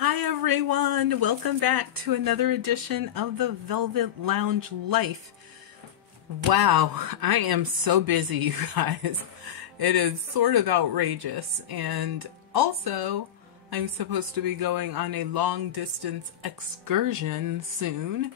Hi everyone, welcome back to another edition of the Velvet Lounge Life. Wow, I am so busy, you guys. It is sort of outrageous, and also I'm supposed to be going on a long distance excursion soon.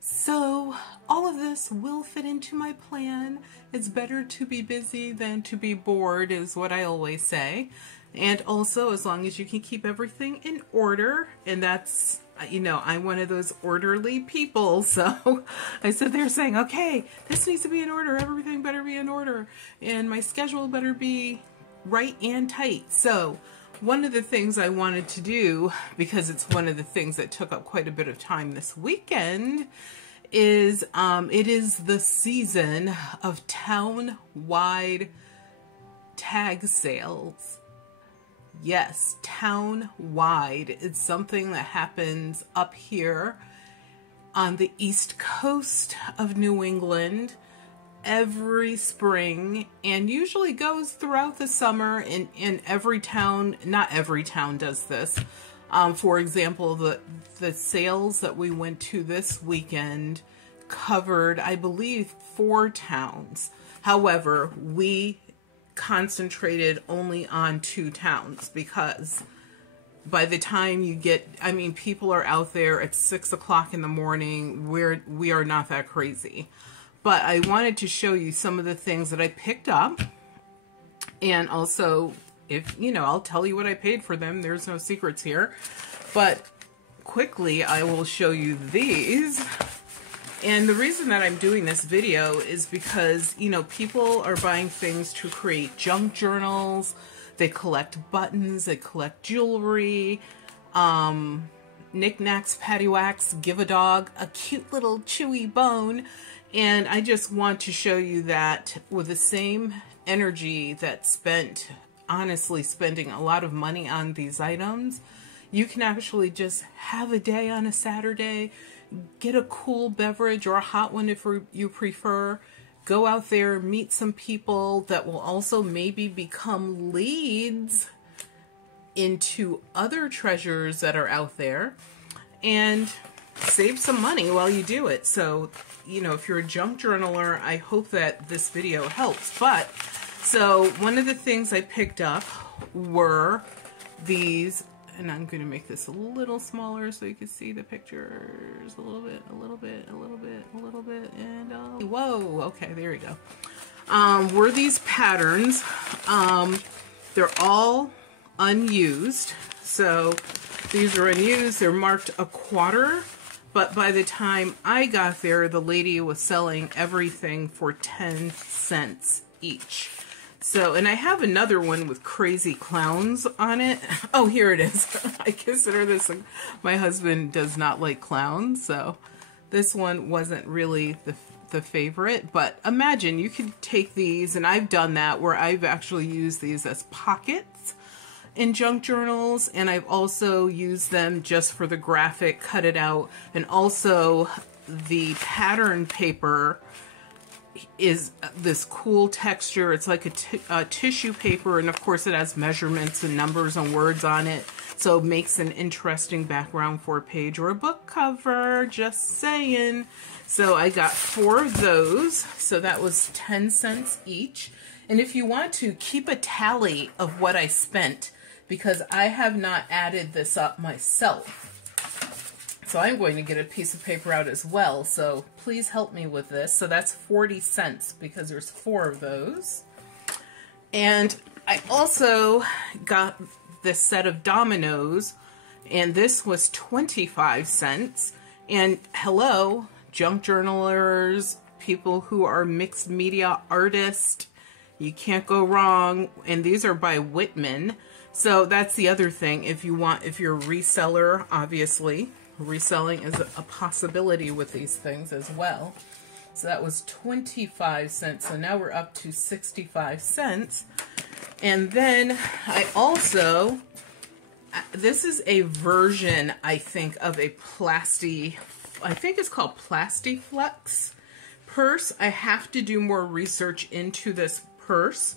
So all of this will fit into my plan. It's better to be busy than to be bored is what I always say. And also, as long as you can keep everything in order, and that's, you know, I'm one of those orderly people, so I sit there saying, okay, this needs to be in order, everything better be in order, and my schedule better be right and tight. So one of the things I wanted to do, because it's one of the things that took up quite a bit of time this weekend, is it is the season of town-wide tag sales. Yes, town-wide. It's something that happens up here on the East Coast of New England every spring and usually goes throughout the summer in every town. Not every town does this. For example, the sales that we went to this weekend covered, I believe, 4 towns. However, we concentrated only on 2 towns because by the time you get, I mean, people are out there at 6 o'clock in the morning. We are not that crazy. But I wanted to show you some of the things that I picked up. And also, if, you know, I'll tell you what I paid for them. There's no secrets here. But quickly, I will show you these. And the reason that I'm doing this video is because, you know, people are buying things to create junk journals. They collect buttons, they collect jewelry, knickknacks, paddywhacks, give a dog a cute little chewy bone. And I just want to show you that with the same energy that spent, honestly, spending a lot of money on these items, you can actually just have a day on a Saturday, get a cool beverage or a hot one if you prefer, go out there, meet some people that will also maybe become leads into other treasures that are out there, and save some money while you do it. So, you know, if you're a junk journaler, I hope that this video helps. But, so one of the things I picked up were these, and I'm going to make this a little smaller so you can see the pictures a little bit, and whoa, okay, there we go. Were these patterns. They're all unused. So these are unused. They're marked a quarter, but by the time I got there, the lady was selling everything for 10 cents each. So, and I have another one with crazy clowns on it. Oh, here it is. I consider this, my husband does not like clowns, so this one wasn't really the favorite. But imagine you could take these, and I've done that, where I've actually used these as pockets in junk journals, and I've also used them just for the graphic, cut it out, and also the pattern paper is this cool texture. It's like a tissue paper, and of course it has measurements and numbers and words on it, so it makes an interesting background for a page or a book cover, just saying. So I got 4 of those, so that was 10 cents each. And if you want to, keep a tally of what I spent, because I have not added this up myself. So I'm going to get a piece of paper out as well, so please help me with this. So that's 40 cents because there's 4 of those. And I also got this set of dominoes, and this was 25 cents. And hello, junk journalers, people who are mixed media artists, you can't go wrong. And these are by Whitman. So that's the other thing. If you're a reseller, obviously, reselling is a possibility with these things as well. So that was 25 cents. So now we're up to 65 cents. And then I also, this is a version, I think, of a I think it's called Plasticflex purse. I have to do more research into this purse,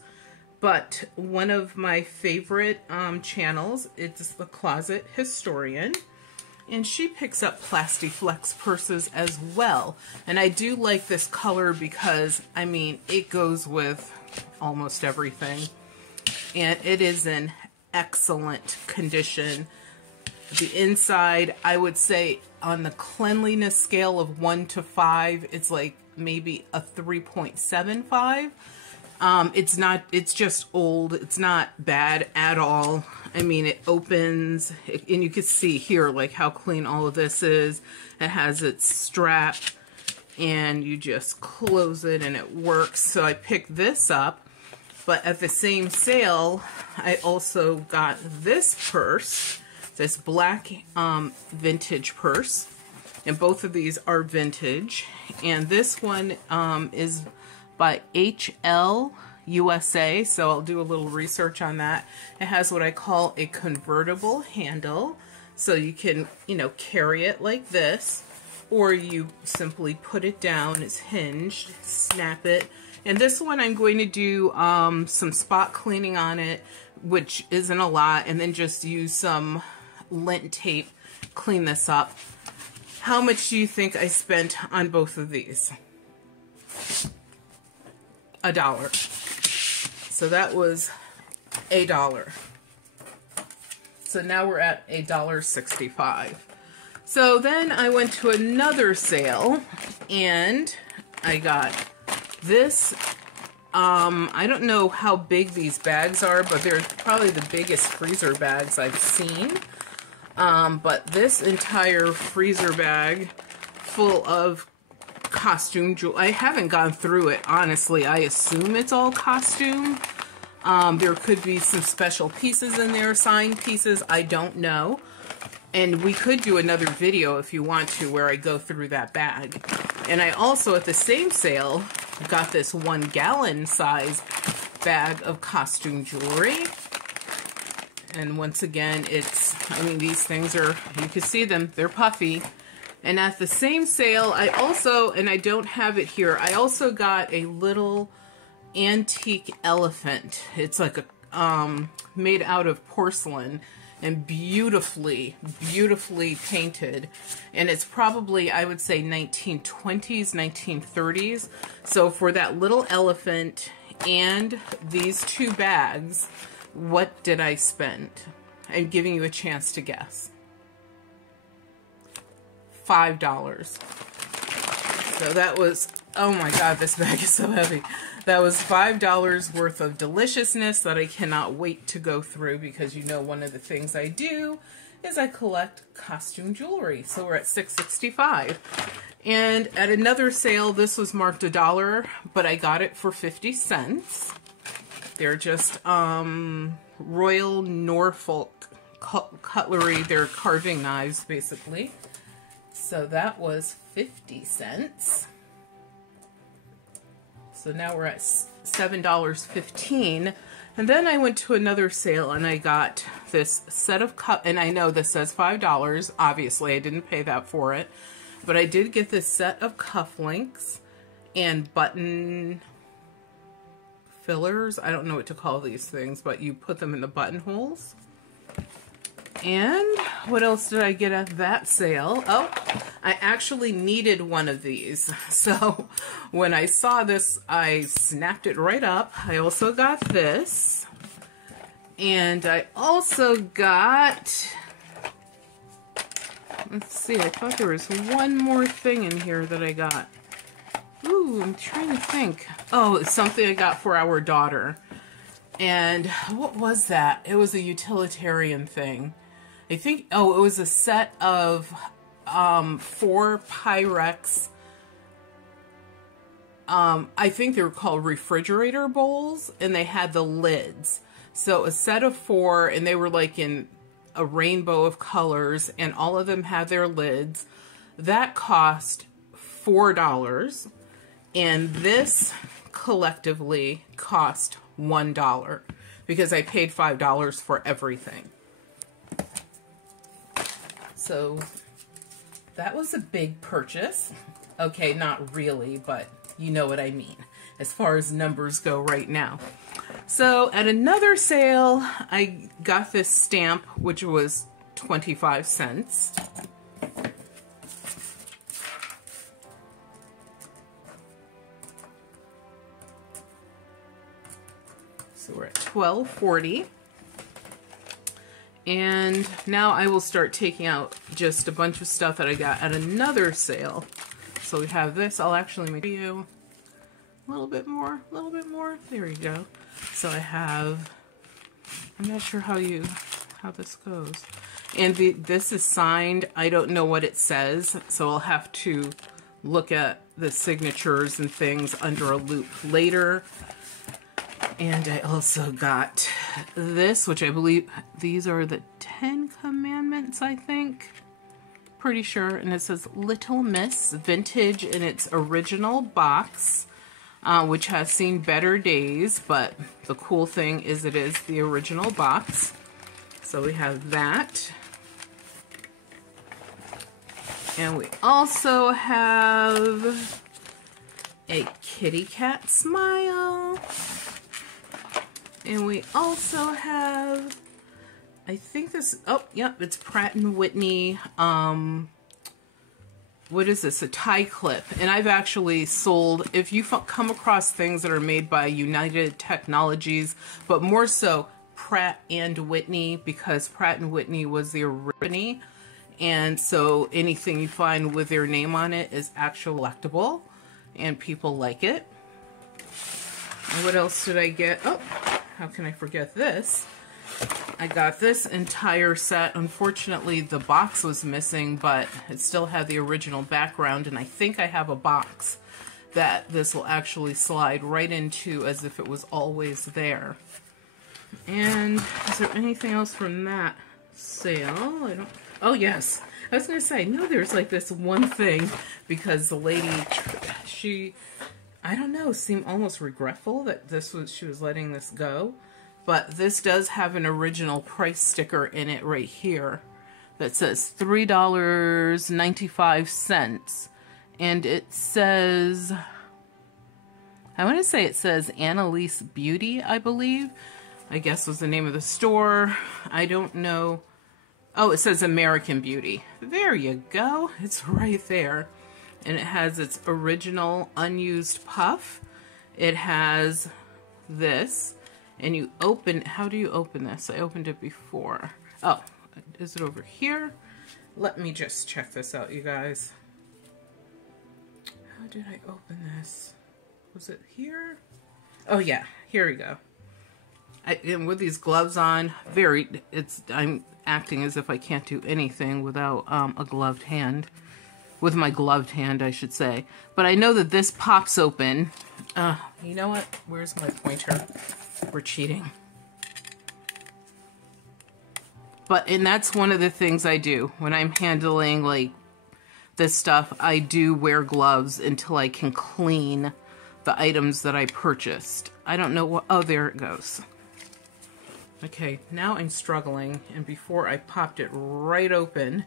but one of my favorite channels, it's the Closet Historian, and she picks up Plasticflex purses as well. And I do like this color because, I mean, it goes with almost everything. And it is in excellent condition. The inside, I would say on the cleanliness scale of 1 to 5, it's like maybe a 3.75. It's just old. It's not bad at all. I mean, it opens, and you can see here like how clean all of this is. It has its strap, and you just close it and it works. So I picked this up, but at the same sale, I also got this purse, this black vintage purse, and both of these are vintage. And this one is by HL USA, so I'll do a little research on that. It has what I call a convertible handle, so you can, you know, carry it like this, or you simply put it down. It's hinged, snap it. And this one I'm going to do some spot cleaning on it, which isn't a lot, and then just use some lint tape, clean this up. How much do you think I spent on both of these? $1. So that was $1. So now we're at $1.65. So then I went to another sale and I got this. I don't know how big these bags are, but they're probably the biggest freezer bags I've seen. But this entire freezer bag full of costume jewelry. I haven't gone through it, honestly. I assume it's all costume. There could be some special pieces in there, signed pieces, I don't know. And we could do another video if you want to, where I go through that bag. And I also, at the same sale, got this 1 gallon size bag of costume jewelry. And once again, it's, I mean, these things are, you can see them, they're puffy. And at the same sale, I also, and I don't have it here, I also got a little antique elephant. It's like a, made out of porcelain and beautifully, beautifully painted. And it's probably, I would say, 1920s, 1930s. So for that little elephant and these 2 bags, what did I spend? I'm giving you a chance to guess. $5. So that was, oh my God, this bag is so heavy. That was $5 worth of deliciousness that I cannot wait to go through, because you know one of the things I do is I collect costume jewelry. So we're at $6.65. And at another sale, this was marked $1, but I got it for 50 cents. They're just Royal Norfolk cutlery. They're carving knives, basically. So that was 50 cents. So now we're at $7.15. And then I went to another sale and I got this set of and I know this says $5. Obviously, I didn't pay that for it. But I did get this set of cufflinks and button fillers. I don't know what to call these things, but you put them in the buttonholes. And what else did I get at that sale? Oh, I actually needed one of these. So when I saw this, I snapped it right up. I also got this. And I also got, let's see, I thought there was one more thing in here that I got. Ooh, I'm trying to think. Oh, it's something I got for our daughter. And what was that? It was a utilitarian thing. I think, oh, it was a set of 4 Pyrex, I think they were called refrigerator bowls, and they had the lids. So a set of 4, and they were like in a rainbow of colors, and all of them had their lids. That cost $4, and this collectively cost $1, because I paid $5 for everything. So that was a big purchase. Okay, not really, but you know what I mean as far as numbers go right now. So at another sale, I got this stamp, which was 25 cents. So we're at $12.40. And now I will start taking out just a bunch of stuff that I got at another sale. So we have this. I'll actually make you a little bit more. There you go. So I have, I'm not sure how this goes. And this is signed. I don't know what it says, so I'll have to look at the signatures and things under a loop later. And I also got this, which I believe these are the 10 Commandments, I think. Pretty sure. And it says Little Miss Vintage in its original box, which has seen better days. But the cool thing is it is the original box. So we have that. And we also have a kitty cat smile. And we also have, I think this, oh, yep, it's Pratt & Whitney, what is this, a tie clip. And I've actually sold, if you come across things that are made by United Technologies, but more so Pratt & Whitney, because Pratt & Whitney was the original, and so anything you find with their name on it is actually collectible, and people like it. And what else did I get? Oh, how can I forget this? I got this entire set. Unfortunately, the box was missing, but it still had the original background, and I think I have a box that this will actually slide right into as if it was always there. And is there anything else from that sale? Oh, yes. I was going to say, no, there's like this one thing, because the lady, she, I don't know, seemed almost regretful that she was letting this go. But this does have an original price sticker in it right here that says $3.95. And it says, I want to say it says Annalise Beauty, I believe. I guess was the name of the store. I don't know. Oh, it says American Beauty. There you go. It's right there. And it has its original unused puff. It has this. And you open, how do you open this? I opened it before. Oh, is it over here? Let me just check this out, you guys. How did I open this? Was it here? Oh yeah, here we go. And with these gloves on, I'm acting as if I can't do anything without a gloved hand. With my gloved hand, I should say. But I know that this pops open. You know what? Where's my pointer? We're cheating. And that's one of the things I do when I'm handling like this stuff. I do wear gloves until I can clean the items that I purchased. I don't know what, oh, there it goes. Okay, now I'm struggling, and before I popped it right open,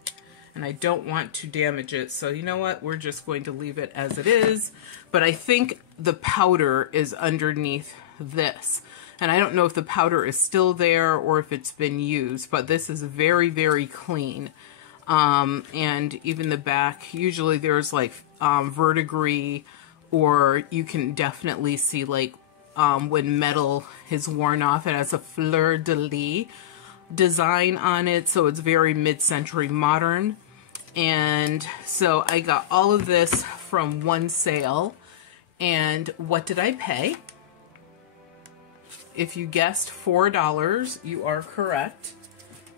and I don't want to damage it, so you know what, we're just going to leave it as it is. But I think the powder is underneath this. And I don't know if the powder is still there or if it's been used, but this is very, very clean. And even the back, usually there's like verdigris, or you can definitely see like when metal is worn off, it has a fleur-de-lis design on it, so it's very mid-century modern. And so I got all of this from one sale. And what did I pay? If you guessed $4, you are correct.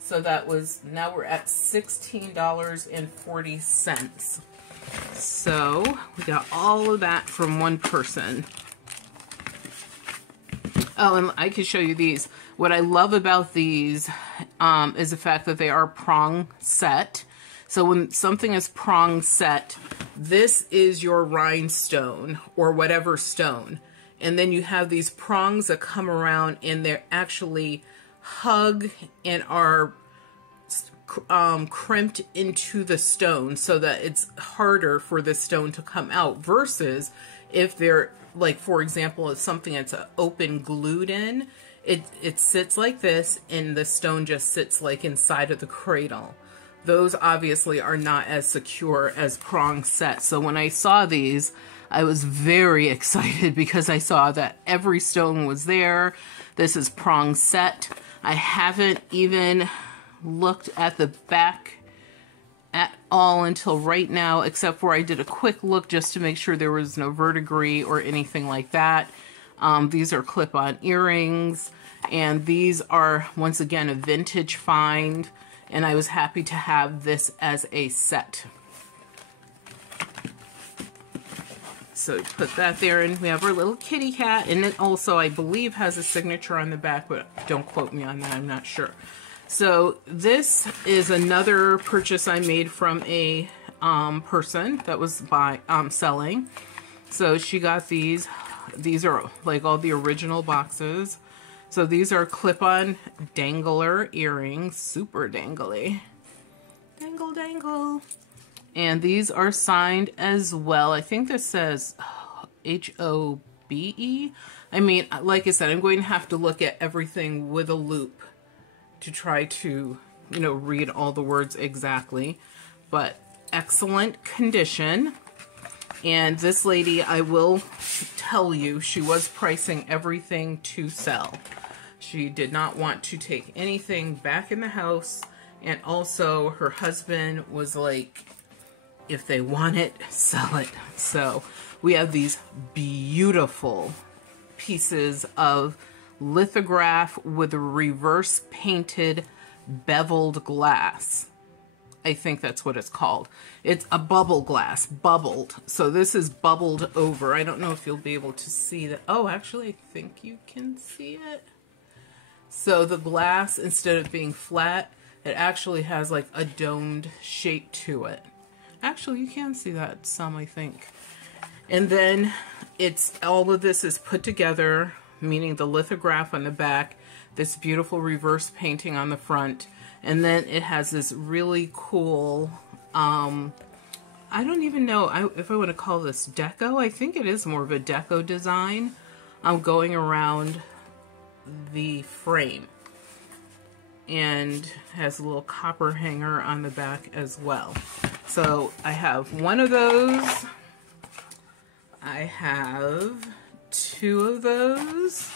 So that was, now we're at $16.40. So we got all of that from one person. Oh, and I can show you these. What I love about these is the fact that they are prong set. So when something is prong set, this is your rhinestone or whatever stone. And then you have these prongs that come around and they're actually hug and are crimped into the stone so that it's harder for the stone to come out, versus if they're like for example, it's something that's open glued in, it sits like this, and the stone just sits like inside of the cradle. Those obviously are not as secure as prong set. So when I saw these, I was very excited because I saw that every stone was there. This is prong set. I haven't even looked at the back at all until right now, except for I did a quick look just to make sure there was no verdigris or anything like that. These are clip-on earrings, and these are, once again, a vintage find, and I was happy to have this as a set. So put that there, and we have our little kitty cat, and it also, I believe, has a signature on the back, but don't quote me on that, I'm not sure. So this is another purchase I made from a person that was selling. So she got these. These are like all the original boxes. So these are clip-on dangler earrings, super dangly. Dangle, dangle. And these are signed as well. I think this says H-O-B-E. I mean, like I said, I'm going to have to look at everything with a loop to try to, you know, read all the words exactly. But excellent condition. And this lady, I will tell you, she was pricing everything to sell. She did not want to take anything back in the house. And also her husband was like, if they want it, sell it. So we have these beautiful pieces of lithograph with reverse painted beveled glass. I think that's what it's called. It's a bubble glass, bubbled. So this is bubbled over. I don't know if you'll be able to see that. Oh, actually, I think you can see it. So the glass, instead of being flat, it actually has like a domed shape to it. Actually, you can see that some, I think. And then it's all of this is put together, meaning the lithograph on the back, this beautiful reverse painting on the front, and then it has this really cool, I don't even know if I want to call this deco. I think it is more of a deco design going around the frame. And has a little copper hanger on the back as well. So I have one of those. I have two of those.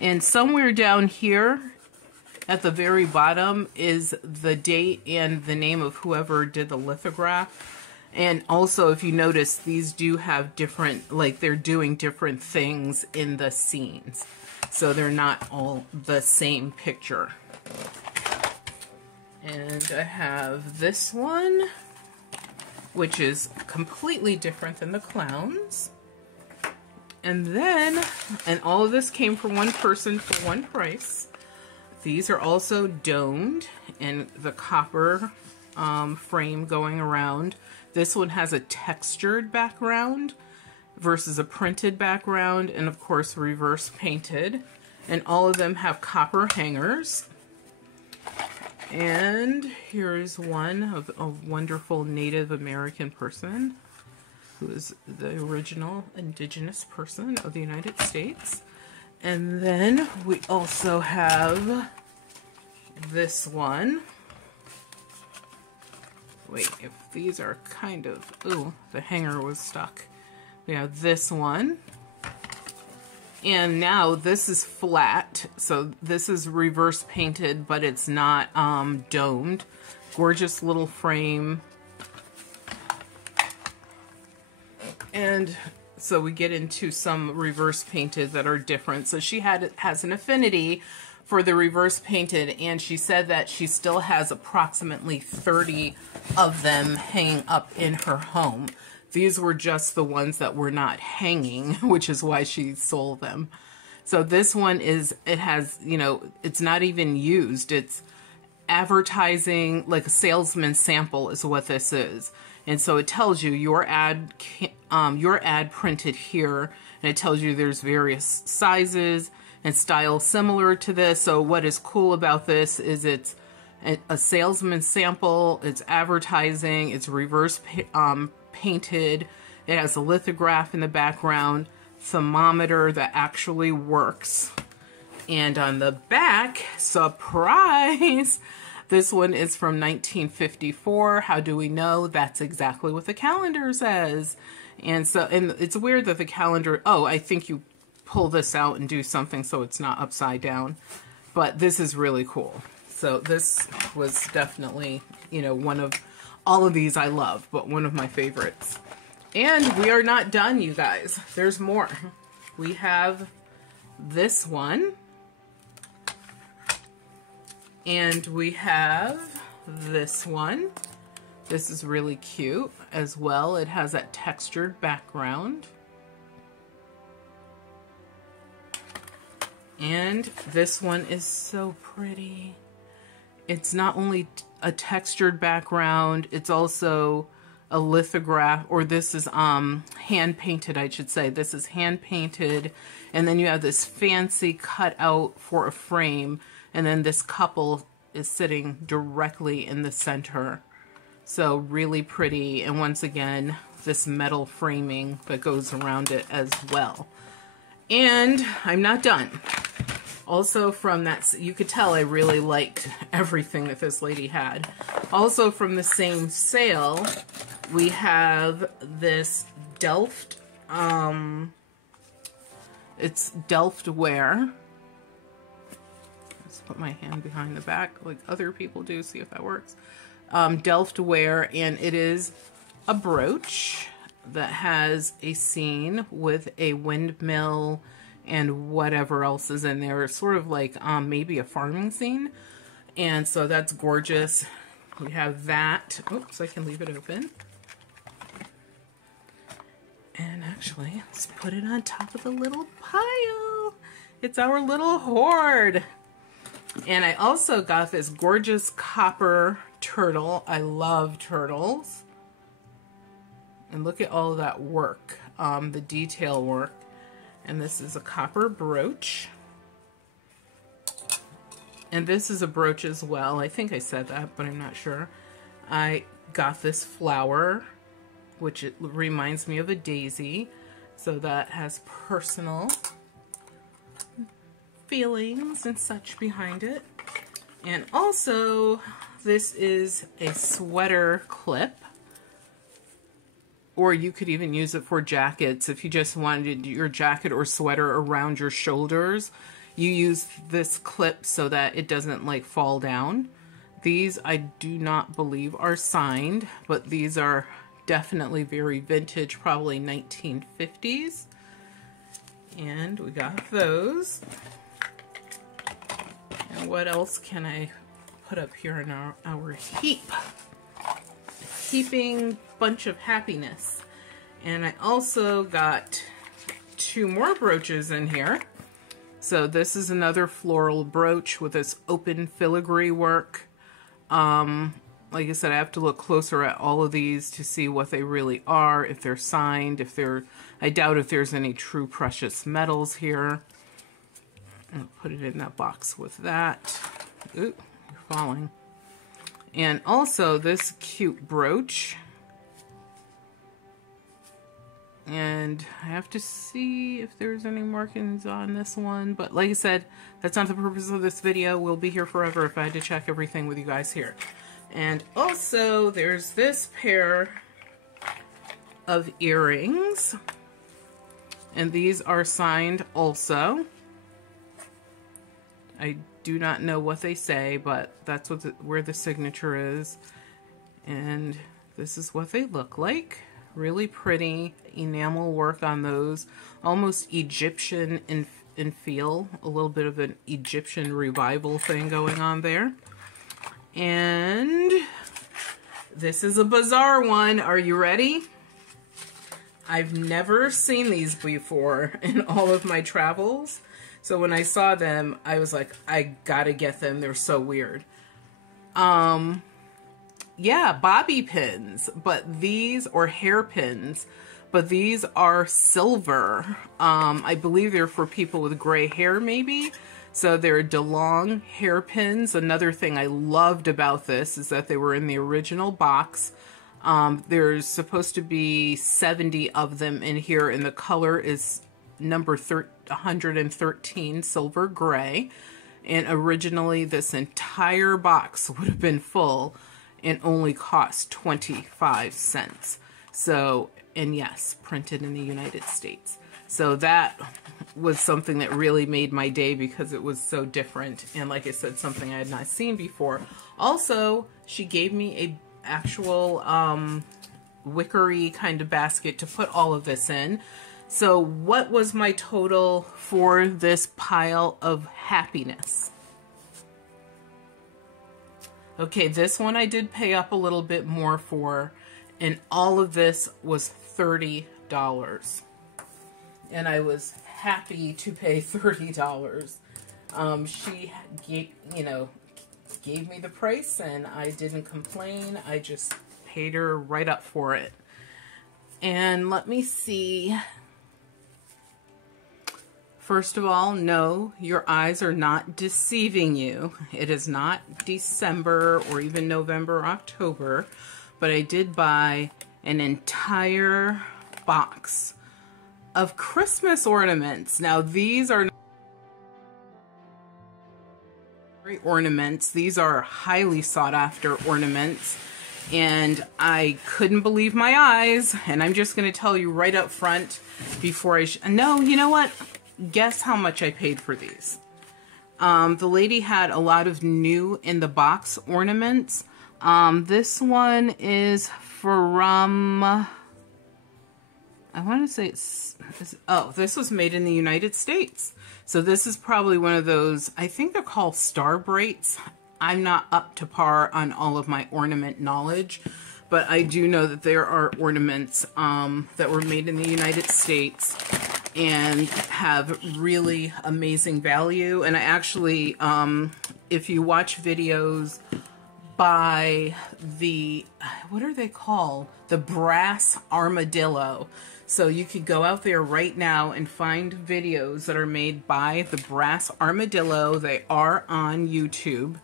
And somewhere down here at the very bottom is the date and the name of whoever did the lithograph. And also, if you notice, these do have different, like they're doing different things in the scenes. So they're not all the same picture. And I have this one, which is completely different than the clowns. And then, and all of this came from one person for one price. These are also domed and the copper frame going around. This one has a textured background versus a printed background, and of course reverse painted. And all of them have copper hangers. And here's one of a wonderful Native American person who is the original indigenous person of the United States. And then we also have this one. Wait, if these are kind of, ooh, the hanger was stuck. We have this one. And now this is flat. So this is reverse painted, but it's not domed. Gorgeous little frame. And so we get into some reverse painted that are different. So she has an affinity for the reverse painted, and she said that she still has approximately 30 of them hanging up in her home. These were just the ones that were not hanging, which is why she sold them. So this one is, it has, you know, it's not even used. It's advertising, like a salesman sample is what this is. And so it tells you your ad printed here, and it tells you there's various sizes and styles similar to this. So what is cool about this is it's a salesman sample, it's advertising, it's reverse painted, It has a lithograph in the background, thermometer that actually works. And on the back, surprise, this one is from 1954. How do we know? That's exactly what the calendar says. And so, and it's weird that the calendar, oh, I think you pull this out and do something so it's not upside down. But this is really cool. So this was definitely, you know, one of, all of these I love, but one of my favorites. And we are not done, you guys. There's more. We have this one. And we have this one. This is really cute as well. It has that textured background. And this one is so pretty. It's not only a textured background, it's also a lithograph, or this is hand painted, I should say. This is hand painted, and then you have this fancy cutout for a frame, and then this couple is sitting directly in the center. So really pretty, and once again, this metal framing that goes around it as well. And I'm not done. Also from that, you could tell I really liked everything that this lady had. Also from the same sale, we have this Delft, it's Delft ware. Let's put my hand behind the back like other people do, see if that works. Delft ware, and it is a brooch that has a scene with a windmill and whatever else is in there. It's sort of like maybe a farming scene. And so that's gorgeous. We have that. Oops, I can leave it open. And actually, let's put it on top of the little pile. It's our little hoard. And I also got this gorgeous copper turtle. I love turtles. And look at all of that work, the detail work. And this is a copper brooch. And this is a brooch as well. I think I said that, but I'm not sure. I got this flower, which it reminds me of a daisy. So that has personal feelings and such behind it. And also, this is a sweater clip. Or you could even use it for jackets. If you just wanted your jacket or sweater around your shoulders, you use this clip so that it doesn't like fall down. These I do not believe are signed, but these are definitely very vintage, probably 1950s. And we got those. And what else can I put up here in our heap? Heaping bunch of happiness. And I also got 2 more brooches in here. So this is another floral brooch with this open filigree work. Like I said, I have to look closer at all of these to see what they really are, if they're signed, if they're, I doubt if there's any true precious metals here. I'll put it in that box with that. Ooh, you're falling. And also this cute brooch. And I have to see if there's any markings on this one. But like I said, that's not the purpose of this video. We'll be here forever if I had to check everything with you guys here. And also there's this pair of earrings. And these are signed also. I do not know what they say, but that's what where the signature is. And this is what they look like. Really pretty enamel work on those. Almost Egyptian in feel. A little bit of an Egyptian revival thing going on there. And this is a bizarre one. Are you ready? I've never seen these before in all of my travels. So when I saw them, I was like, I gotta get them. They're so weird. Yeah, bobby pins, but these, or hairpins, but these are silver. I believe they're for people with gray hair, maybe. So they're DeLong hairpins. Another thing I loved about this is that they were in the original box. There's supposed to be 70 of them in here, and the color is number 113, silver gray. And originally this entire box would have been full and only cost 25 cents. So, and yes, printed in the United States. So that was something that really made my day because it was so different. And like I said, something I had not seen before. Also, she gave me a actual wickery kind of basket to put all of this in. So what was my total for this pile of happiness? Okay, this one I did pay up a little bit more for, and all of this was $30. And I was happy to pay $30. She gave, gave me the price, and I didn't complain. I just paid her right up for it. And let me see. First of all, no, your eyes are not deceiving you. It is not December or even November or October, but I did buy an entire box of Christmas ornaments. Now, these are not ornaments. These are highly sought after ornaments, and I couldn't believe my eyes. And I'm just going to tell you right up front before I no, you know what? Guess how much I paid for these. The lady had a lot of new in the box ornaments. This one is from, I want to say oh, this was made in the United States. So this is probably one of those, I think they're called star braits. I'm not up to par on all of my ornament knowledge, but I do know that there are ornaments that were made in the United States and have really amazing value. And I actually, if you watch videos by the, what are they called? The brass armadillo. So you could go out there right now and find videos that are made by the brass armadillo. They are on YouTube.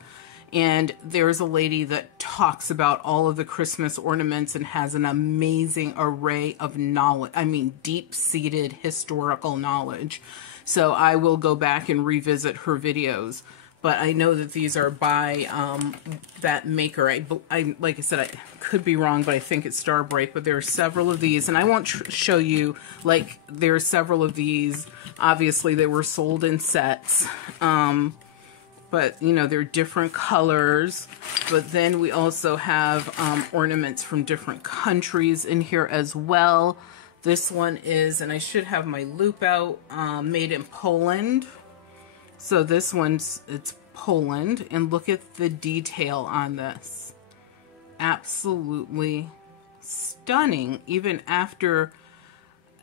And there's a lady that talks about all of the Christmas ornaments and has an amazing array of knowledge. I mean, deep-seated historical knowledge. So I will go back and revisit her videos. But I know that these are by that maker. I like I said, I could be wrong, but I think it's Star Bright. But there are several of these, and I won't show you. Like, there are several of these. Obviously, they were sold in sets. But, you know, they're different colors. But then we also have ornaments from different countries in here as well. This one is, and I should have my loop out, made in Poland. So this one's, it's Poland. And look at the detail on this. Absolutely stunning. Even after,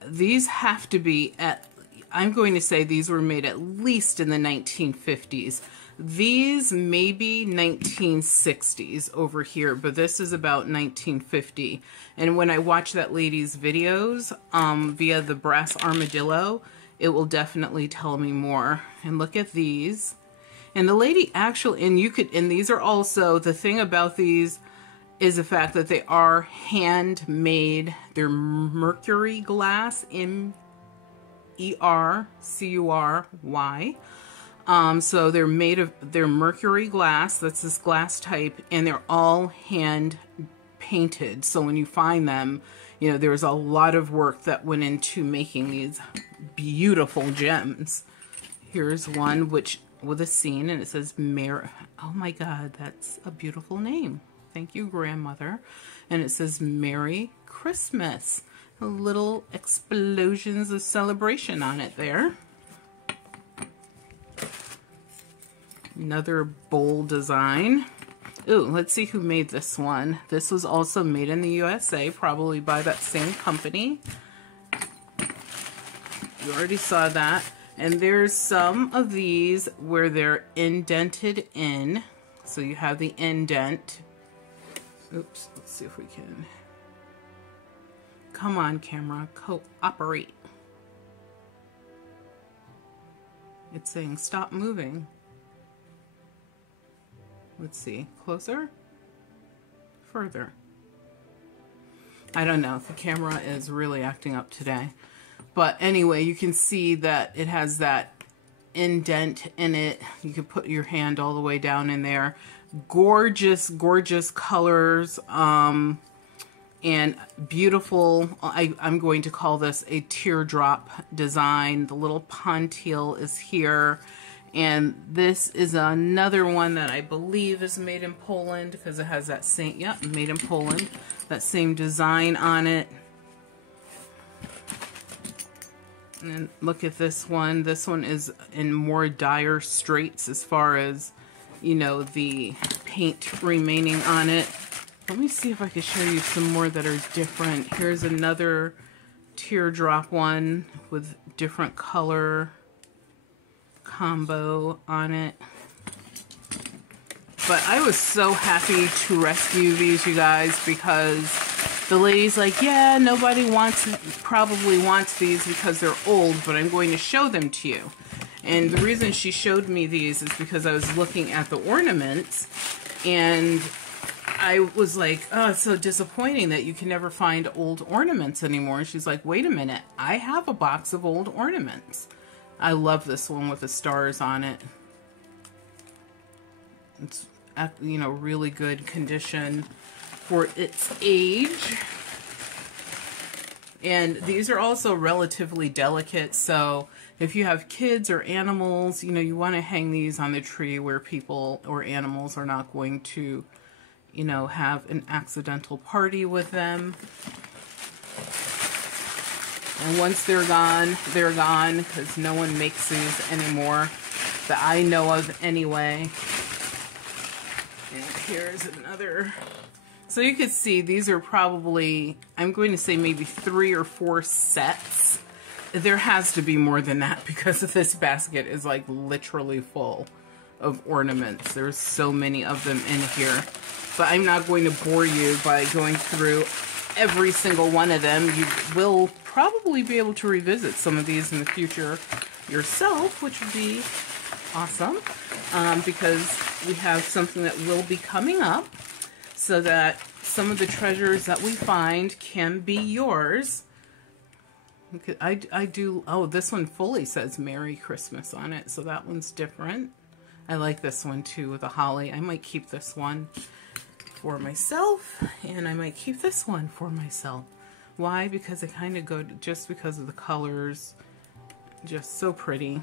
these have to be at, I'm going to say these were made at least in the 1950s. These may be 1960s over here, but this is about 1950. And when I watch that lady's videos via the brass armadillo, it will definitely tell me more. And look at these. And the lady actually, and you could, and these are also, the thing about these is the fact that they are handmade. They're mercury glass, M-E-R-C-U-R-Y. So they're made of, they're mercury glass, that's this glass type, and they're all hand painted. So when you find them, you know, there's a lot of work that went into making these beautiful gems. Here's one which, with a scene, and it says Merry, oh my God, that's a beautiful name. Thank you, grandmother. And it says Merry Christmas. Little explosions of celebration on it there. Another bold design. Ooh, let's see who made this one. This was also made in the USA, probably by that same company. You already saw that. And there's some of these where they're indented in. So you have the indent. Oops, let's see if we can. Come on, camera, cooperate. It's saying stop moving. Let's see, closer, further. I don't know. The camera is really acting up today. But anyway, you can see that it has that indent in it. You can put your hand all the way down in there. Gorgeous, gorgeous colors. And beautiful, I'm going to call this a teardrop design. The little pontil is here. And this is another one that I believe is made in Poland because it has that same, yep, made in Poland, that same design on it. And look at this one. This one is in more dire straits as far as, you know, the paint remaining on it. Let me see if I can show you some more that are different. Here's another teardrop one with different color combo on it. But I was so happy to rescue these, you guys, because the lady's like, yeah, nobody probably wants these because they're old, but I'm going to show them to you. And the reason she showed me these is because I was looking at the ornaments, and I was like, oh, it's so disappointing that you can never find old ornaments anymore. And she's like, wait a minute, I have a box of old ornaments. I love this one with the stars on it. It's, you know, really good condition for its age. And these are also relatively delicate, so if you have kids or animals, you know, you want to hang these on the tree where people or animals are not going to, you know, have an accidental party with them. And once they're gone, because no one makes these anymore that I know of anyway. And here's another. So you can see these are probably, I'm going to say maybe 3 or 4 sets. There has to be more than that because this basket is like literally full of ornaments. There's so many of them in here. But I'm not going to bore you by going through every single one of them. You will probably be able to revisit some of these in the future yourself, which would be awesome, because we have something that will be coming up so that some of the treasures that we find can be yours. I do, oh, this one fully says Merry Christmas on it, so that one's different. I like this one too with the holly. I might keep this one for myself, and I might keep this one for myself. Why? Because they kind of go, just because of the colors, just so pretty.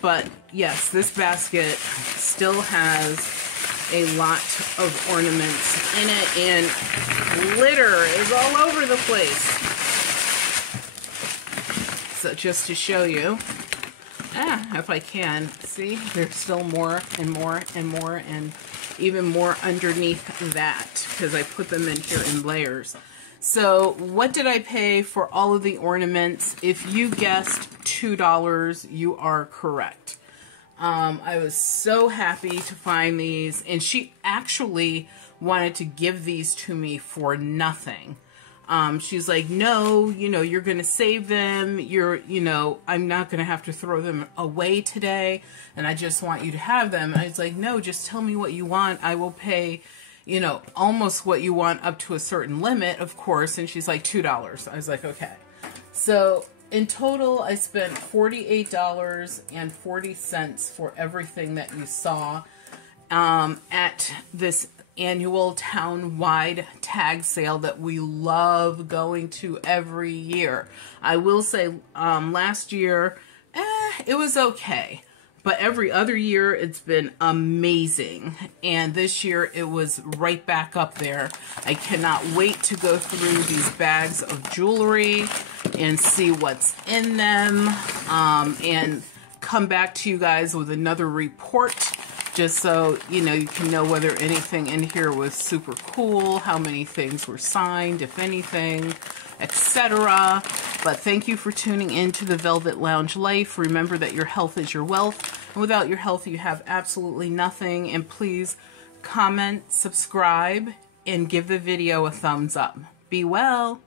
But yes, this basket still has a lot of ornaments in it, and glitter is all over the place. So just to show you, if I can, see, there's still more and more and more, and even more underneath that, because I put them in here in layers. So what did I pay for all of the ornaments? If you guessed $2, you are correct. I was so happy to find these, and she actually wanted to give these to me for nothing. She's like, no, you know, you're going to save them. You know, I'm not going to have to throw them away today, and I just want you to have them. And I was like, no, just tell me what you want. I will pay, you know, almost what you want up to a certain limit, of course. And she's like, $2. I was like, okay. So in total, I spent $48.40 for everything that you saw at this annual town-wide tag sale that we love going to every year. I will say last year, it was okay. But every other year, it's been amazing. And this year, it was right back up there. I cannot wait to go through these bags of jewelry and see what's in them. And come back to you guys with another report, just so, you know, you can know whether anything in here was super cool, how many things were signed, if anything, etc. But thank you for tuning in to the Velvet Lounge Life. Remember that your health is your wealth, and without your health, you have absolutely nothing. And please comment, subscribe, and give the video a thumbs up. Be well.